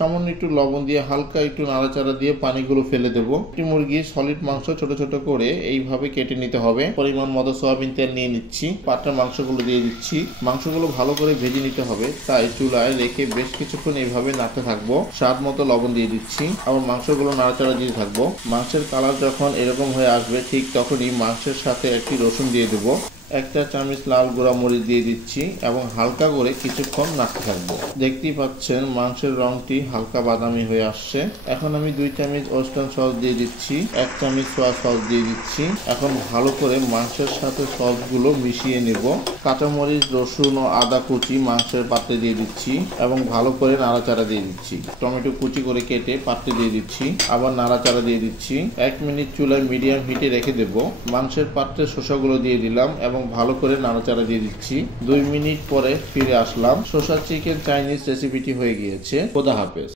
সামান্য একটু লবণ দিয়ে হালকা একটু নাড়াচাড়া দিয়ে পানিগুলো ফেলে দেবো। একটি মুরগির সলিড মাংস ছোট ছোট করে এইভাবে কেটে নিতে হবে। পরিমাণ মতো সয়াবিন তেল নিয়ে নিচ্ছি, পাটার মাংসগুলো দিয়ে দিচ্ছি। মাংসগুলো ভালো করে ভেজে নিতে হবে, তাই চুলায় রেখে বেশ কিছুক্ষণ এইভাবে নাড়তে থাকবো। স্বাদ মতো লবণ দিয়ে দিচ্ছি, আবার মাংসগুলো নাড়াচাড়া দিয়ে থাকবো। মাংসের কালার যখন এরকম হয়ে আসবে ঠিক তখনই মাংসের সাথে একটি রসুন দিয়ে দেবো। 1 চা চামচ লাল গুঁড়া মরিচ দিয়ে দিচ্ছি এবং হালকা করে কিছুক্ষণ নাড়তে থাকবো। দেখতেই পাচ্ছেন মাংসের রংটি হালকা বাদামি হয়ে আসছে। এখন আমি 2 চামচ ওয়েস্টার্ন সস দিয়ে দিচ্ছি, 1 চামচ সোয়া সস দিয়ে দিচ্ছি। এখন ভালো করে মাংসের সাথে সসগুলো মিশিয়ে নেব। কাঁচামরিচ, রসুন ও আদা কুচি মাংসের পাত্রে দিয়ে দিচ্ছি এবং ভালো করে নাড়াচাড়া দিয়ে দিচ্ছি। টমেটো কুচি করে কেটে পাত্রে দিয়ে দিচ্ছি, আবার নাড়াচাড়া দিয়ে দিচ্ছি। 1 মিনিট চুলায় মিডিয়াম হিটে রেখে দেব। মাংসের পাত্রে শসাগুলো দিয়ে দিলাম এবং ভালো করে নাড়াচাড়া দিয়ে দিচ্ছি। 2 মিনিট পরে ফিরে আসলাম। শসা চিকেন চাইনিজ রেসিপিটি হয়ে গিয়েছে। খোদা হাফেজ।